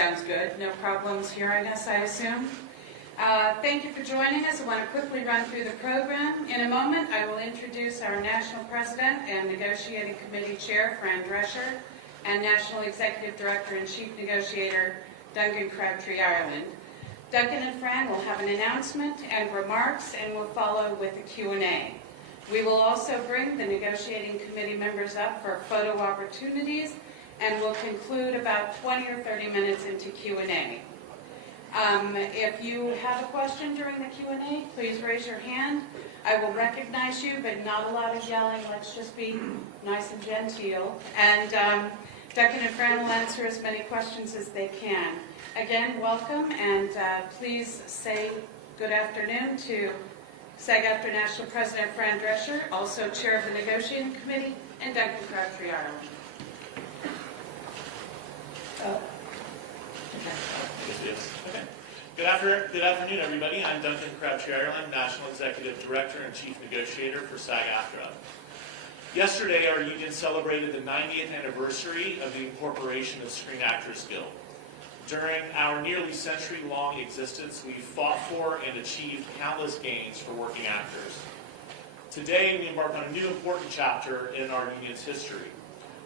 sounds good. No problems hearing us, I assume. Thank you for joining us. I want to quickly run through the program. In a moment, I will introduce our National President and Negotiating Committee Chair, Fran Drescher, and National Executive Director and Chief Negotiator, Duncan Crabtree Ireland. Duncan and Fran will have an announcement and remarks, and will follow with a Q&A. We will also bring the negotiating committee members up for photo opportunities, and will conclude about 20 or 30 minutes into Q&A. If you have a question during the Q&A, please raise your hand. I will recognize you, but not a lot of yelling. Let's just be nice and genteel. And Duncan and Fran will answer as many questions as they can. Again, welcome, and please say good afternoon to Sag-Aftra National President Fran Drescher, also Chair of the Negotiating Committee, and Duncan Crabtree Ireland. Okay. Good afternoon, everybody. I'm Duncan Crabtree Ireland, National Executive Director and Chief Negotiator for Sag-Aftra. Yesterday, our union celebrated the 90th anniversary of the incorporation of Screen Actors Guild. During our nearly century-long existence, we've fought for and achieved countless gains for working actors. Today, we embark on a new important chapter in our union's history.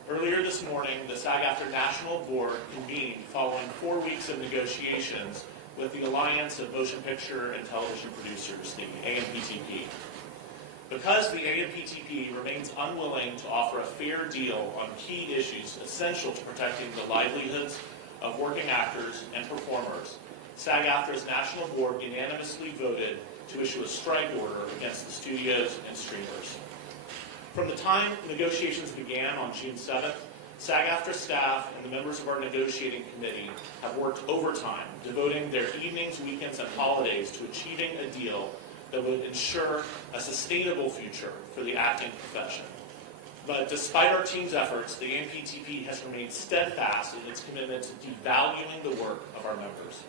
Earlier this morning, the Sag-Aftra National Board convened following 4 weeks of negotiations with the Alliance of Motion Picture and Television Producers, the AMPTP. Because the AMPTP remains unwilling to offer a fair deal on key issues essential to protecting the livelihoods of working actors and performers, SAG-AFTRA's National Board unanimously voted to issue a strike order against the studios and streamers. From the time negotiations began on June 7th, SAG-AFTRA staff and the members of our negotiating committee have worked overtime, devoting their evenings, weekends, and holidays to achieving a deal that would ensure a sustainable future for the acting profession. But despite our team's efforts, the AMPTP has remained steadfast in its commitment to devaluing the work of our members.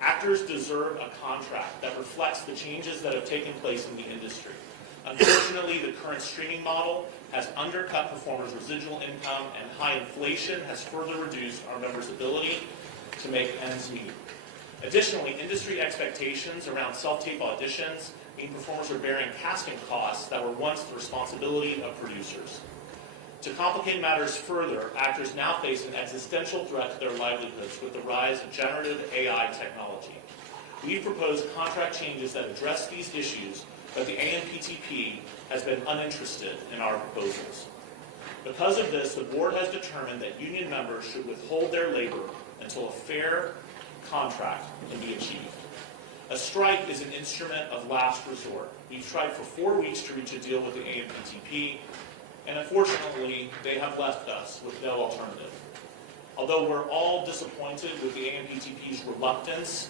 Actors deserve a contract that reflects the changes that have taken place in the industry. Unfortunately, the current streaming model has undercut performers' residual income, and high inflation has further reduced our members' ability to make ends meet. Additionally, industry expectations around self-tape auditions mean performers are bearing casting costs that were once the responsibility of producers. To complicate matters further, actors now face an existential threat to their livelihoods with the rise of generative AI technology. We've proposed contract changes that address these issues, but the AMPTP has been uninterested in our proposals. Because of this, the board has determined that union members should withhold their labor until a fair contract can be achieved. A strike is an instrument of last resort. We've tried for 4 weeks to reach a deal with the AMPTP, and unfortunately, they have left us with no alternative. Although we're all disappointed with the AMPTP's reluctance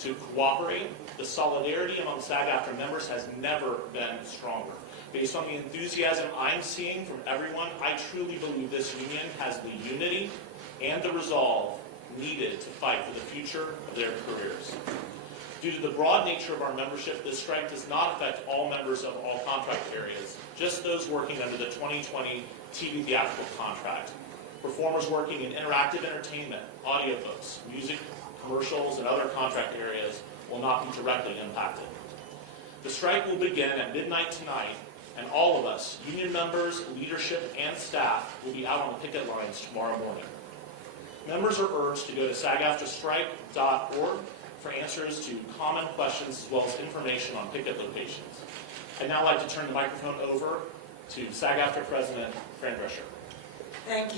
to cooperate, the solidarity among SAG-AFTRA members has never been stronger. Based on the enthusiasm I'm seeing from everyone, I truly believe this union has the unity and the resolve needed to fight for the future of their careers. Due to the broad nature of our membership, this strike does not affect all members of all contract areas, just those working under the 2020 TV theatrical contract. Performers working in interactive entertainment, audiobooks, music, commercials, and other contract areas will not be directly impacted. The strike will begin at midnight tonight, and all of us, union members, leadership, and staff, will be out on the picket lines tomorrow morning. Members are urged to go to sagaftrastrike.org for answers to common questions as well as information on picket locations. I'd now like to turn the microphone over to SAG-AFTRA President Fran Drescher. Thank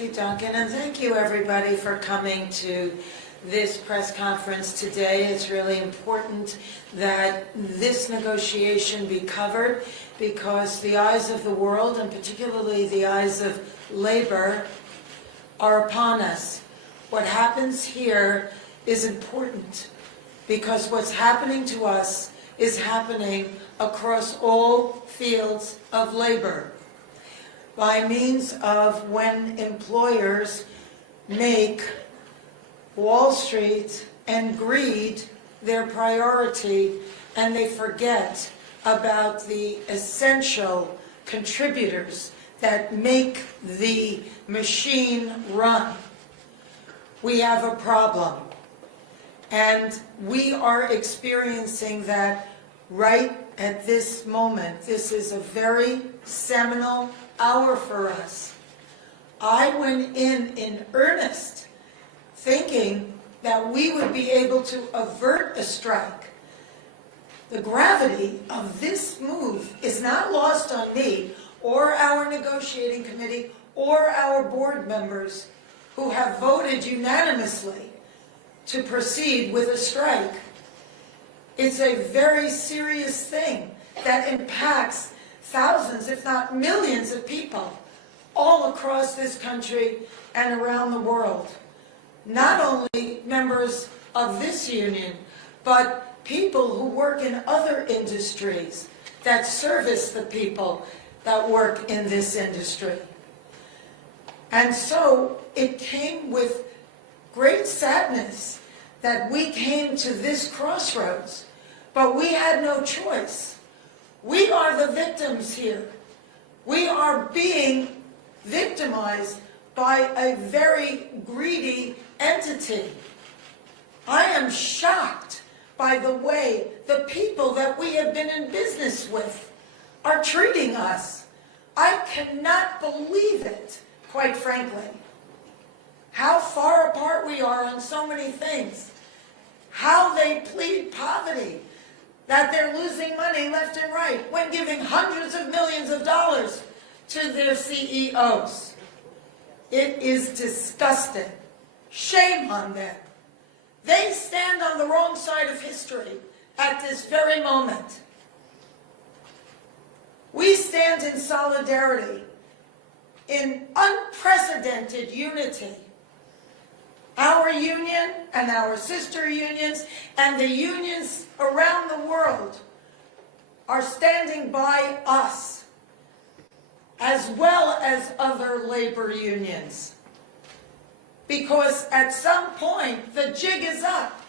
you, Duncan, and thank you everybody for coming to this press conference today. It's really important that this negotiation be covered because the eyes of the world, and particularly the eyes of labor, are upon us. What happens here is important because what's happening to us is happening across all fields of labor by means of when employers make Wall Street and greed their priority, and they forget about the essential contributors that make the machine run. we have a problem. And we are experiencing that right at this moment. This is a very seminal hour for us. I went in earnest, thinking that we would be able to avert a strike. The gravity of this move is not lost on me or our negotiating committee or our board members who have voted unanimously to proceed with a strike. It's a very serious thing that impacts thousands, if not millions of people all across this country and around the world. Not only members of this union, but people who work in other industries that service the people that work in this industry. And so it came with great sadness that we came to this crossroads, but we had no choice. We are the victims here. We are being victimized by a very greedy entity. I am shocked by the way the people that we have been in business with are treating us. I cannot believe it, quite frankly. How far apart we are on so many things. How they plead poverty, that they're losing money left and right when giving hundreds of millions of dollars to their CEOs. It is disgusting. Shame on them. They stand on the wrong side of history at this very moment. We stand in solidarity, in unprecedented unity. Our union and our sister unions and the unions around the world are standing by us, as well as other labor unions. Because at some point, the jig is up.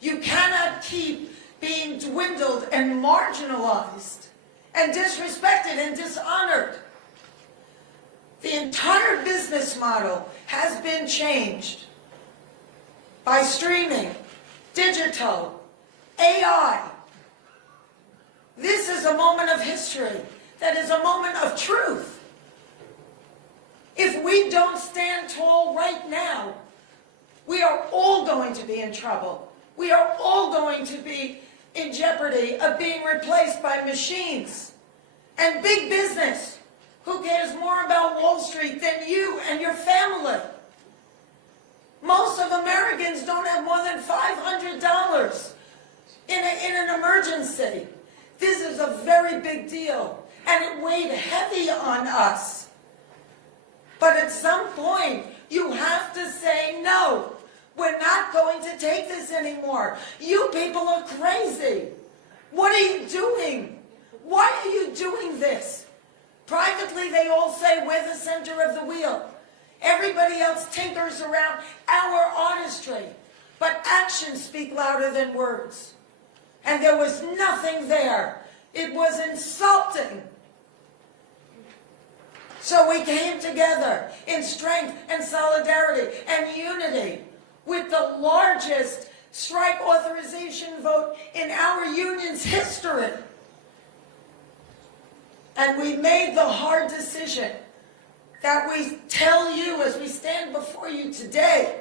You cannot keep being dwindled and marginalized and disrespected and dishonored. The entire business model has been changed by streaming, digital, AI. This is a moment of history that is a moment of truth. If we don't stand tall right now, we are all going to be in trouble. We are all going to be in jeopardy of being replaced by machines and big business, who cares more about Wall Street than you and your family. Most of Americans don't have more than $500 in an emergency. This is a very big deal, and it weighed heavy on us. But at some point, you have to say, no, we're not going to take this anymore. You people are crazy. What are you doing? Why are you doing this? Privately, they all say we're the center of the wheel. Everybody else tinkers around our artistry. But actions speak louder than words. And there was nothing there. It was insulting. So we came together in strength and solidarity and unity with the largest strike authorization vote in our union's history. And we made the hard decision that we tell you as we stand before you today.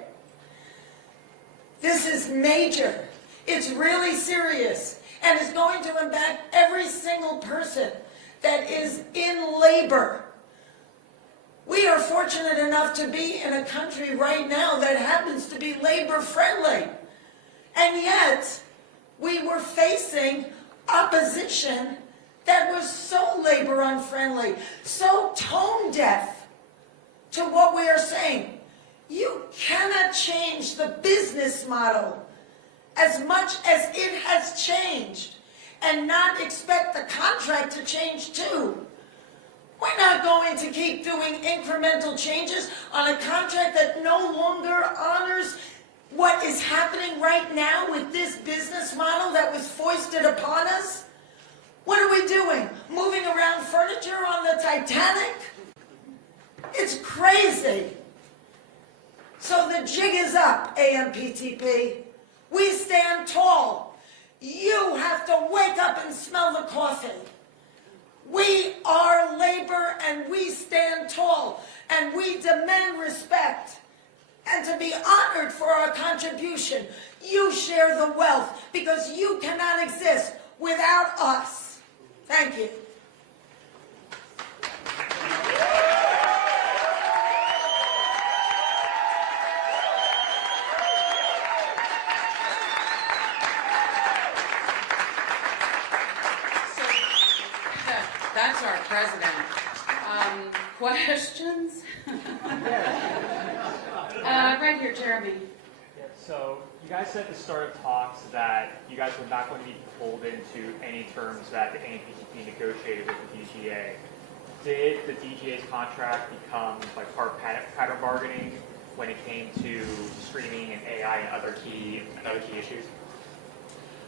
This is major. It's really serious. And it's going to impact every single person that is in labor. We are fortunate enough to be in a country right now that happens to be labor-friendly. And yet, we were facing opposition that was so labor-unfriendly, so tone-deaf to what we are saying. You cannot change the business model as much as it has changed and not expect the contract to change too. We're not going to keep doing incremental changes on a contract that no longer honors what is happening right now with this business model that was foisted upon us. What are we doing? Moving around furniture on the Titanic? It's crazy. So the jig is up, AMPTP. We stand tall. You have to wake up and smell the coffee. We are labor and we stand tall and we demand respect and to be honored for our contribution. You share the wealth because you cannot exist without us. Thank you. That's our president. Questions? Right here, Jeremy. Yeah, so you guys said at the start of talks that you guys were not going to be beholden to any terms that the AMPTP negotiated with the DGA. Did the DGA's contract become like part pattern bargaining when it came to streaming and AI and other key issues?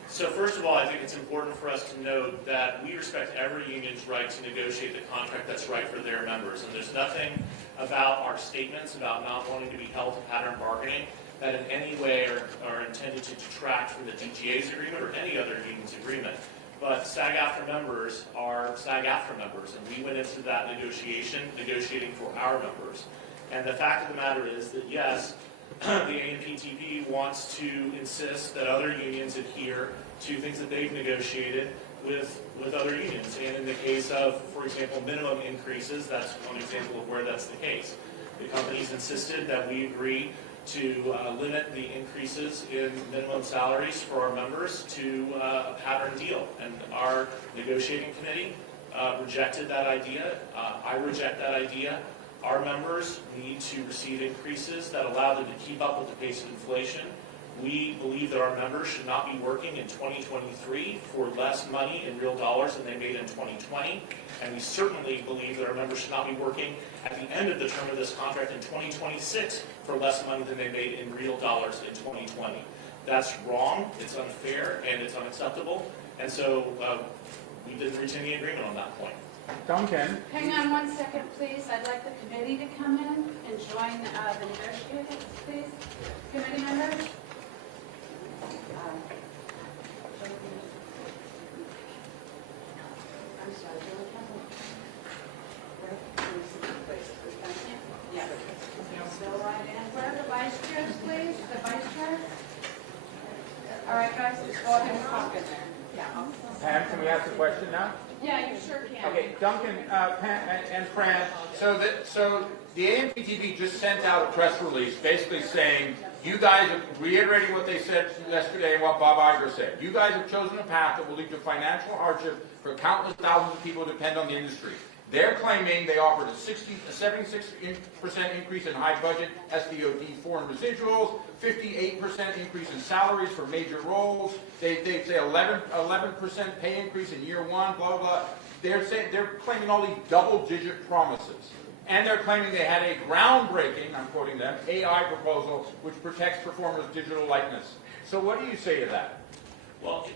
So first of all, I think it's important for us to note that we respect every union's right to negotiate the contract that's right for their members. And there's nothing about our statements about not wanting to be held to pattern bargaining that in any way are intended to detract from the DGA's agreement or any other union's agreement. But Sag-Aftra members are Sag-Aftra members, and we went into that negotiating for our members. And the fact of the matter is that, yes, the AMPTP wants to insist that other unions adhere to things that they've negotiated with other unions. And in the case of, for example, minimum increases, that's one example of where that's the case. The companies insisted that we agree to limit the increases in minimum salaries for our members to a pattern deal. And our negotiating committee rejected that idea. I reject that idea. Our members need to receive increases that allow them to keep up with the pace of inflation. We believe that our members should not be working in 2023 for less money in real dollars than they made in 2020. And we certainly believe that our members should not be working at the end of the term of this contract in 2026 for less money than they made in real dollars in 2020. That's wrong, it's unfair, and it's unacceptable. And so we didn't reach any agreement on that point. Duncan. Hang on one second, please. I'd like the committee to come in and join the negotiators, please. Committee members? I'm sorry, do we have yeah. Still right in. Where are the vice chairs, please? The vice chair? All right, guys, just go ahead and talk in there. Yeah. Pam, can we ask a question now? Yeah, you sure can. Okay, Duncan, Pam, and Fran, so the AMPTP just sent out a press release basically saying, you guys are reiterating what they said yesterday and what Bob Iger said. You guys have chosen a path that will lead to financial hardship for countless thousands of people who depend on the industry. They're claiming they offered a 76% increase in high budget SDOD foreign residuals, 58% increase in salaries for major roles. They say 11% pay increase in year one, blah, blah. They're claiming all these double-digit promises. And they're claiming they had a groundbreaking, I'm quoting them, AI proposal which protects performers' digital likeness. So what do you say to that? Well,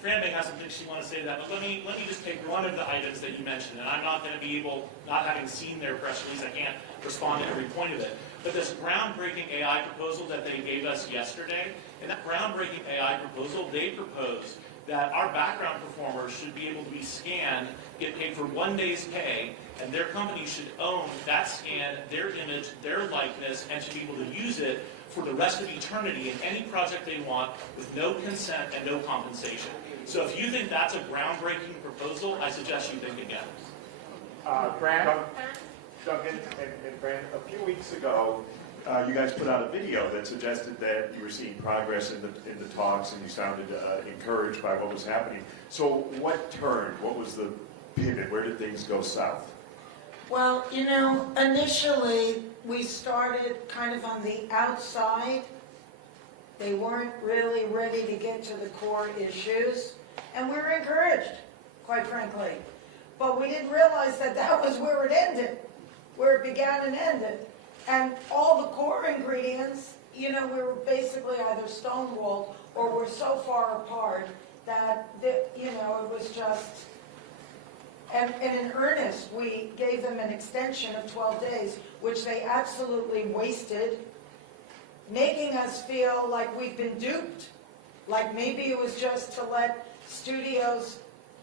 Fran may have something she wants to say to that, but let me just take one of the items that you mentioned, and I'm not going to be able, not having seen their press release, I can't respond to every point of it. But this groundbreaking AI proposal that they gave us yesterday, in that groundbreaking AI proposal, they proposed that our background performers should be able to be scanned, get paid for 1 day's pay, and their company should own that scan, their image, their likeness, and should be able to use it for the rest of eternity in any project they want with no consent and no compensation. So if you think that's a groundbreaking proposal, I suggest you think again. Fran? Duncan and Fran, a few weeks ago, you guys put out a video that suggested that you were seeing progress in the talks and you sounded encouraged by what was happening. So what turned? What was the pivot? Where did things go south? Well, you know, initially we started kind of on the outside. They weren't really ready to get to the core issues, and we were encouraged, quite frankly. But we didn't realize that that was where it ended, where it began and ended. And all the core ingredients, you know, we were basically either stonewalled or were so far apart that, you know, it was just... And in earnest, we gave them an extension of 12 days, which they absolutely wasted. making us feel like we've been duped. Like maybe it was just to let studios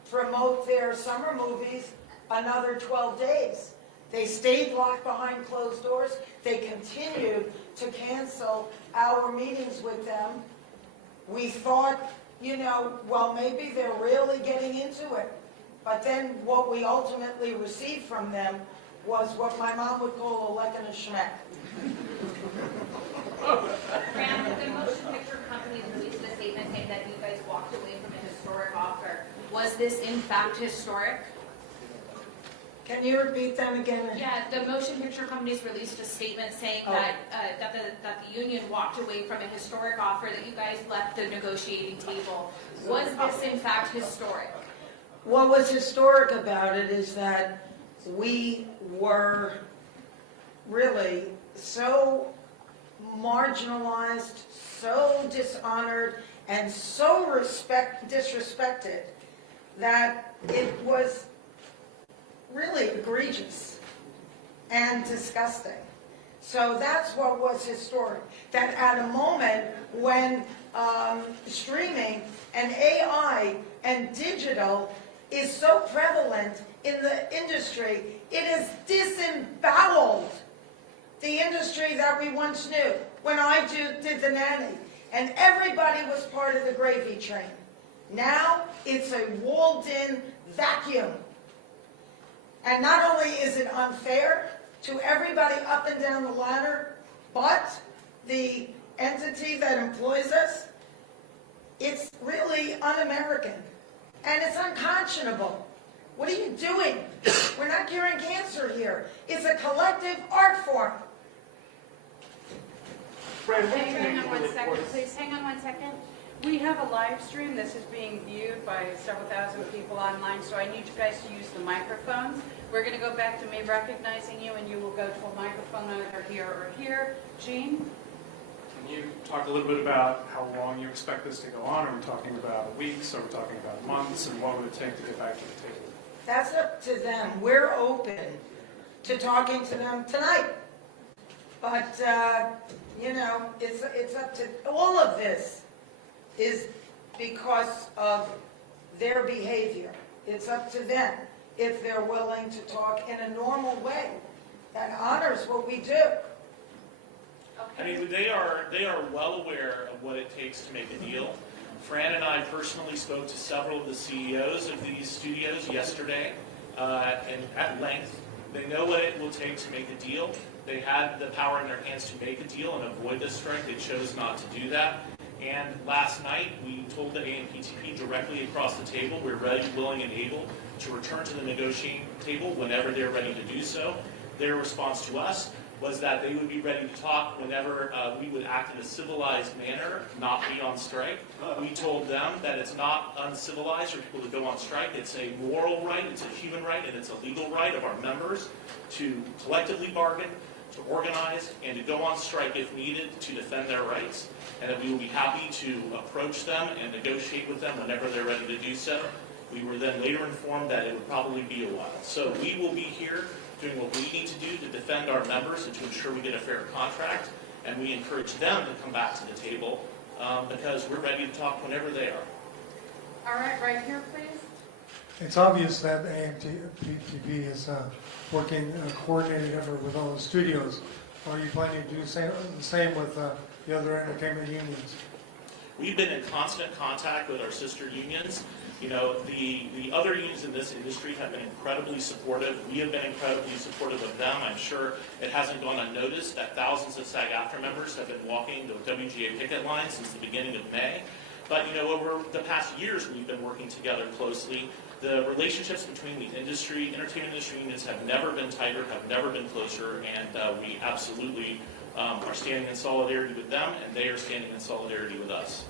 promote their summer movies another 12 days. They stayed locked behind closed doors. They continued to cancel our meetings with them. We thought, well, maybe they're really getting into it. But then what we ultimately received from them was what my mom would call a lick and a schmack. Fran, the motion picture company released a statement saying that you guys walked away from a historic offer. Was this in fact historic? Can you repeat that again? Yeah, the motion picture companies released a statement saying that the union walked away from a historic offer, that you guys left the negotiating table. Was this in fact historic? What was historic about it is that we were really so marginalized, so dishonored, and so disrespected that it was really egregious and disgusting. So that's what was historic. That at a moment when streaming and AI and digital is so prevalent in the industry, it has disemboweled the industry that we once knew. When I did The Nanny, and everybody was part of the gravy train. Now it's a walled-in vacuum. And not only is it unfair to everybody up and down the ladder, but the entity that employs us, it's really un-American. And it's unconscionable. What are you doing? We're not curing cancer here. It's a collective art form. Hang on 1 second, please. Hang on 1 second. We have a live stream. This is being viewed by several thousand people online, so I need you guys to use the microphones. We're going to go back to me recognizing you, and you will go to a microphone either here or here. Jean? Can you talk a little bit about how long you expect this to go on? Are we talking about weeks? Are we talking about months? And what would it take to get back to the table? That's up to them. We're open to talking to them tonight. But, it's up to, all of this is because of their behavior. It's up to them if they're willing to talk in a normal way that honors what we do. I mean, they are well aware of what it takes to make a deal. Fran and I personally spoke to several of the CEOs of these studios yesterday, and at length. They know what it will take to make a deal. They had the power in their hands to make a deal and avoid this strike. They chose not to do that. And last night, we told the AMPTP directly across the table we're ready, willing, and able to return to the negotiating table whenever they're ready to do so. Their response to us was that they would be ready to talk whenever we would act in a civilized manner, not be on strike. We told them that it's not uncivilized for people to go on strike. It's a moral right, it's a human right, and it's a legal right of our members to collectively bargain, to organize, and to go on strike if needed to defend their rights, and that we will be happy to approach them and negotiate with them whenever they're ready to do so. We were then later informed that it would probably be a while. So we will be here doing what we need to do to defend our members and to ensure we get a fair contract, and we encourage them to come back to the table because we're ready to talk whenever they are. All right, right here, please. It's obvious that AMPTP is working in a coordinated effort with all the studios. Are you planning to do the same with the other entertainment unions? We've been in constant contact with our sister unions. You know, the other unions in this industry have been incredibly supportive. We have been incredibly supportive of them. I'm sure it hasn't gone unnoticed that thousands of Sag-Aftra members have been walking the WGA picket line since the beginning of May. But, over the past years, we've been working together closely. The relationships between the entertainment industry unions have never been tighter, have never been closer, and we absolutely are standing in solidarity with them, and they are standing in solidarity with us.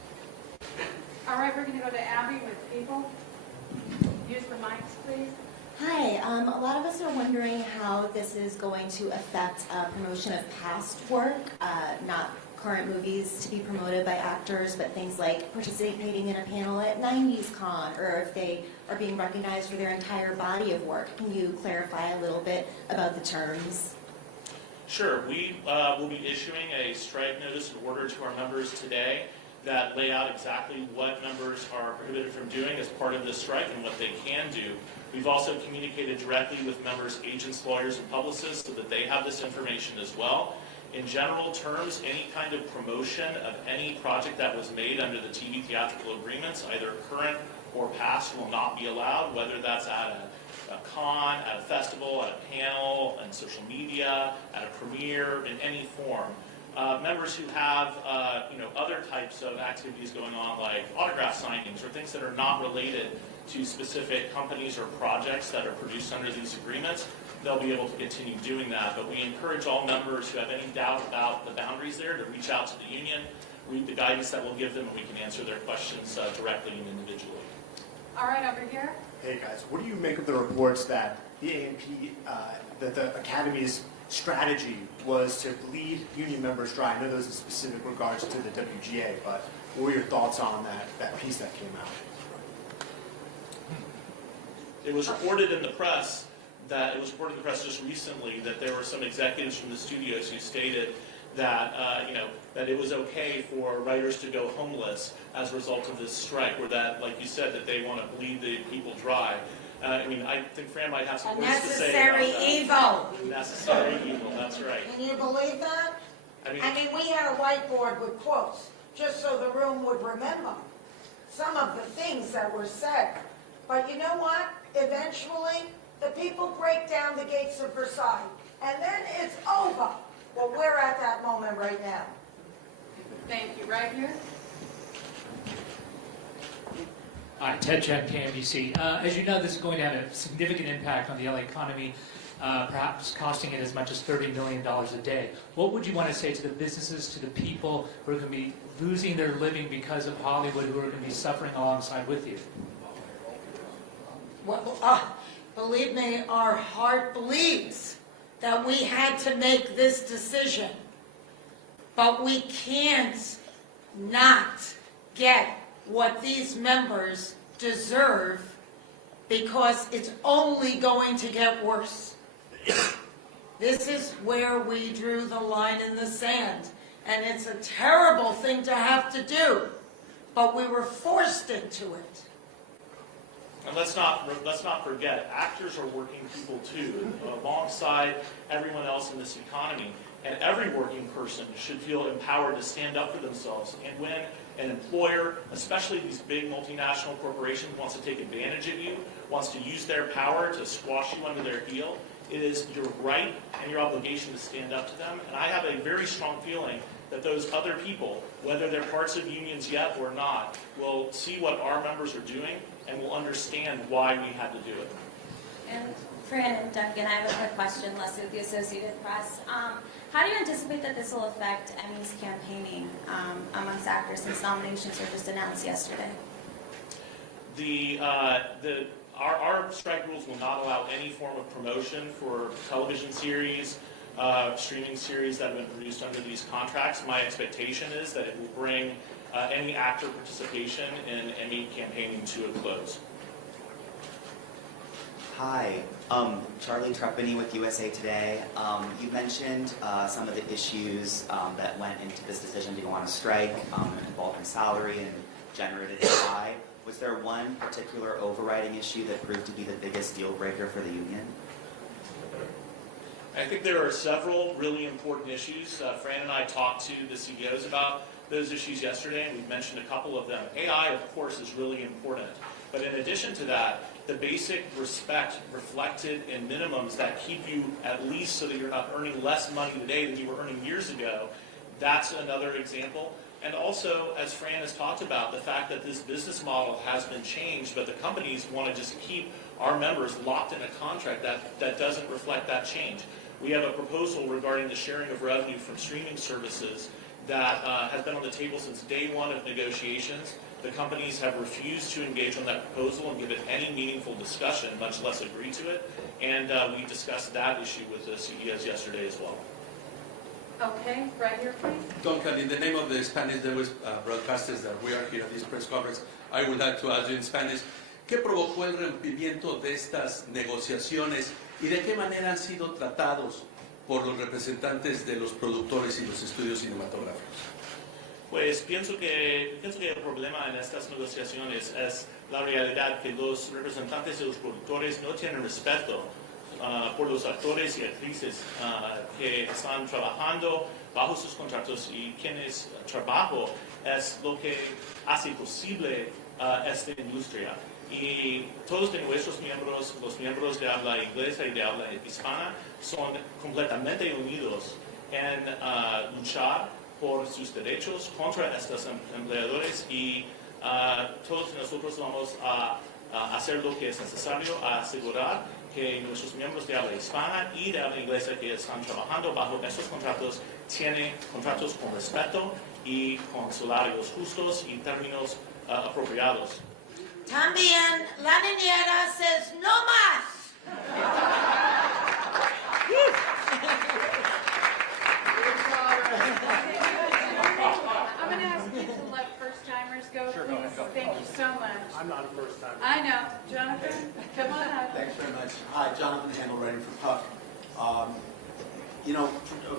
All right, we're going to go to Abby with people. Use the mics, please. Hi, a lot of us are wondering how this is going to affect promotion of past work, not current movies to be promoted by actors, but things like participating in a panel at 90s Con, or if they are being recognized for their entire body of work. Can you clarify a little bit about the terms? Sure. We will be issuing a strike notice and order to our members today that lay out exactly what members are prohibited from doing as part of this strike and what they can do. We've also communicated directly with members, agents, lawyers, and publicists so that they have this information as well. In general terms, any kind of promotion of any project that was made under the TV theatrical agreements, either current or past, will not be allowed, whether that's at a con, at a festival, at a panel, on social media, at a premiere, in any form. Members who have other types of activities going on, like autograph signings or things that are not related to specific companies or projects that are produced under these agreements, they'll be able to continue doing that. But we encourage all members who have any doubt about the boundaries there to reach out to the union, read the guidance that we'll give them, and we can answer their questions directly and individually. All right, over here. Hey guys, what do you make of the reports that the AMP, that the Academy's strategy was to bleed union members dry? I know those are specific regards to the WGA, but what were your thoughts on that piece that came out? It was reported in the press just recently that there were some executives from the studios who stated that that it was okay for writers to go homeless as a result of this strike, or that, like you said, that they want to bleed the people dry. I think Fran might have some words to say about that. Necessary evil, that's right. Can you believe that? I mean, we had a whiteboard with quotes, just so the room would remember some of the things that were said. But you know what? Eventually, the people break down the gates of Versailles, and then it's over. Well, we're at that moment right now. Thank you. Right here. Hi, Ted Chen, KMBC. As you know, this is going to have a significant impact on the LA economy, perhaps costing it as much as $30 million a day. What would you want to say to the businesses, to the people who are going to be losing their living because of Hollywood, who are going to be suffering alongside with you? Well, believe me, our heart bleeds that we had to make this decision. But we can't not get what these members deserve, because it's only going to get worse. This is where we drew the line in the sand, and it's a terrible thing to have to do, but we were forced into it. And let's not forget, actors are working people too, alongside everyone else in this economy. And every working person should feel empowered to stand up for themselves. And when an employer, especially these big multinational corporations, wants to take advantage of you, wants to use their power to squash you under their heel, it is your right and your obligation to stand up to them. And I have a very strong feeling that those other people, whether they're parts of unions yet or not, will see what our members are doing and will understand why we had to do it. And Fran and Duncan, I have a quick question, Leslie with the Associated Press. How do you anticipate that this will affect Emmy's campaigning amongst actors, since nominations were just announced yesterday? Our strike rules will not allow any form of promotion for television series, streaming series that have been produced under these contracts. My expectation is that it will bring any actor participation in Emmy campaigning to a close. Hi, Charlie Trepany with USA Today. You mentioned some of the issues that went into this decision to go on a strike, involving salary and generated AI. Was there one particular overriding issue that proved to be the biggest deal breaker for the union? I think there are several really important issues. Fran and I talked to the CEOs about those issues yesterday, and we've mentioned a couple of them. AI, of course, is really important. But in addition to that, the basic respect reflected in minimums that keep you at least so that you're not earning less money today than you were earning years ago, that's another example. And also, as Fran has talked about, the fact that this business model has been changed, but the companies want to just keep our members locked in a contract that doesn't reflect that change. We have a proposal regarding the sharing of revenue from streaming services that has been on the table since day one of negotiations. The companies have refused to engage on that proposal and give it any meaningful discussion, much less agree to it. And we discussed that issue with the CEOs yesterday as well. Okay, right here, please. Duncan, in the name of the Spanish language broadcasters that we are here at this press conference, I would like to ask you in Spanish, ¿qué provocó el rompimiento de estas negociaciones y de qué manera han sido tratados por los representantes de los productores y los estudios cinematográficos? Pues pienso que el problema en estas negociaciones es la realidad que los representantes de los productores no tienen respeto por los actores y actrices que están trabajando bajo sus contratos y quienes trabajo es lo que hace posible esta industria. Y todos de nuestros miembros, los miembros de habla inglesa y de habla hispana, son completamente unidos en luchar por sus derechos contra estos empleadores y todos nosotros vamos a hacer lo que es necesario a asegurar que nuestros miembros de habla hispana y de habla inglesa que están trabajando bajo estos contratos tienen contratos con respeto y con salarios justos y términos apropiados. También la niñera says no más. I'm going to ask you to let first-timers go, Sure, please. go ahead, go. Thank you so much. I'm not a first timer. I know. Jonathan, come on up. Thanks very much. Hi, Jonathan Handel, writing for Puck. You know,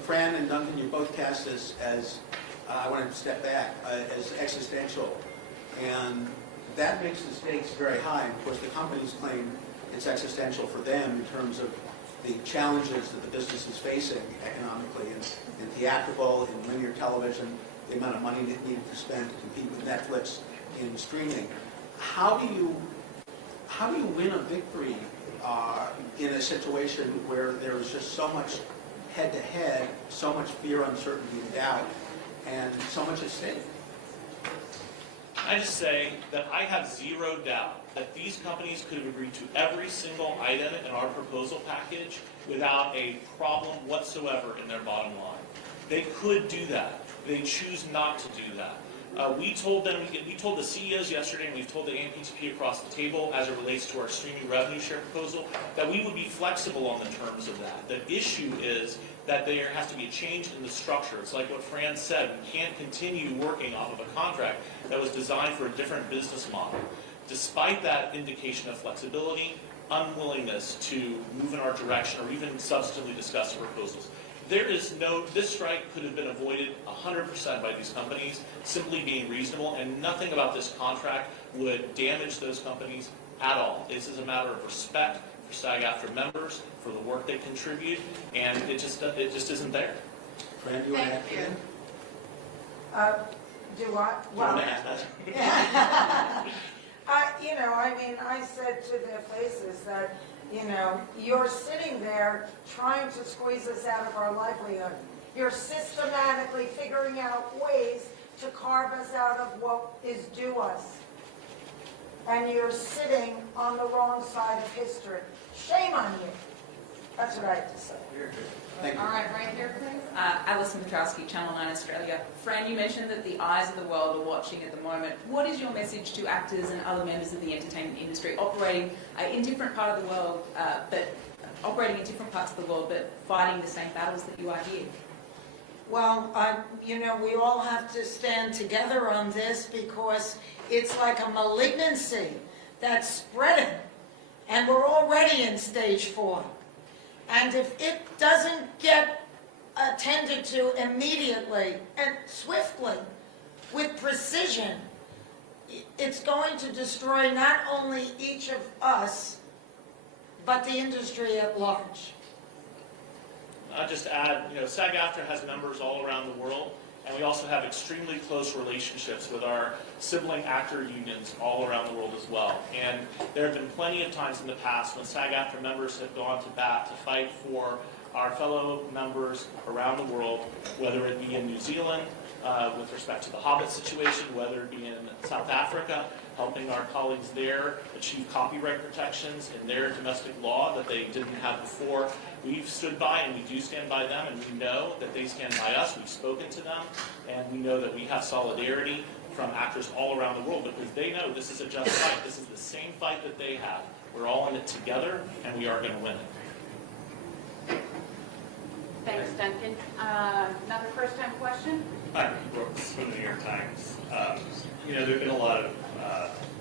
Fran and Duncan, you both cast this as, I want to step back, as existential. And that makes the stakes very high. And of course, the companies claim it's existential for them in terms of the challenges that the business is facing economically in theatrical, in linear television, the amount of money needed to spend to compete with Netflix in streaming. How do you win a victory in a situation where there is just so much head-to-head, so much fear, uncertainty, and doubt, and so much at stake? I just say that I have zero doubt that these companies could have agreed to every single item in our proposal package without a problem whatsoever in their bottom line. They could do that. They choose not to do that. We told the CEOs yesterday, and we've told the AMPTP across the table as it relates to our streaming revenue share proposal, that we would be flexible on the terms of that. The issue is that there has to be a change in the structure. It's like what Fran said, we can't continue working off of a contract that was designed for a different business model. Despite that indication of flexibility, unwillingness to move in our direction or even substantively discuss the proposals. This strike could have been avoided 100% by these companies simply being reasonable, and nothing about this contract would damage those companies at all. This is a matter of respect for Sag-Aftra members, for the work they contribute, and it just isn't there. Fran, do you want to add to that? Do I? You want to add that? I said to their faces that, you're sitting there trying to squeeze us out of our livelihood. You're systematically figuring out ways to carve us out of what is due us. And you're sitting on the wrong side of history. Shame on you. That's what I have to say. Thank you. All right, right here, please. Alison Petrowski, Channel 9 Australia. Fran, you mentioned that the eyes of the world are watching at the moment. What is your message to actors and other members of the entertainment industry operating in different part of the world, but operating in different parts of the world, but fighting the same battles that you are here? Well, we all have to stand together on this because it's like a malignancy that's spreading, and we're already in stage 4. And if it doesn't get attended to immediately and swiftly, with precision, it's going to destroy not only each of us, but the industry at large. I'll just add, Sag-Aftra has members all around the world, and we also have extremely close relationships with our sibling actor unions all around the world as well. And there have been plenty of times in the past when Sag-Aftra members have gone to bat to fight for our fellow members around the world, whether it be in New Zealand with respect to the Hobbit situation, whether it be in South Africa, helping our colleagues there achieve copyright protections in their domestic law that they didn't have before. We've stood by and we do stand by them, and we know that they stand by us. We've spoken to them, and we know that we have solidarity from actors all around the world because they know this is a just fight. This is the same fight that they have. We're all in it together, and we are going to win it. Thanks, Duncan. Another first-time question? Hi, Brooks from the New York Times. There have been a lot of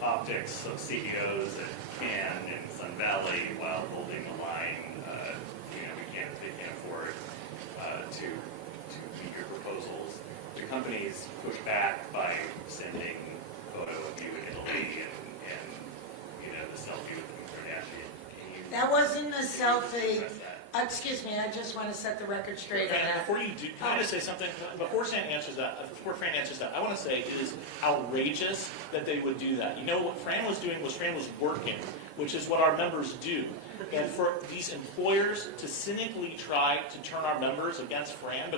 optics of CEOs at Cannes and Sun Valley while holding the line. They can't afford to meet your proposals. The companies push back by sending a photo of you in Italy and the selfie with Kim Kardashian. Can you That wasn't a selfie. address that? Excuse me, I just want to set the record straight on Fran, that. before you do, can I just say something? Before Fran answers that, I want to say it is outrageous that they would do that. You know what Fran was doing was Fran was working, which is what our members do. And for these employers to cynically try to turn our members against Fran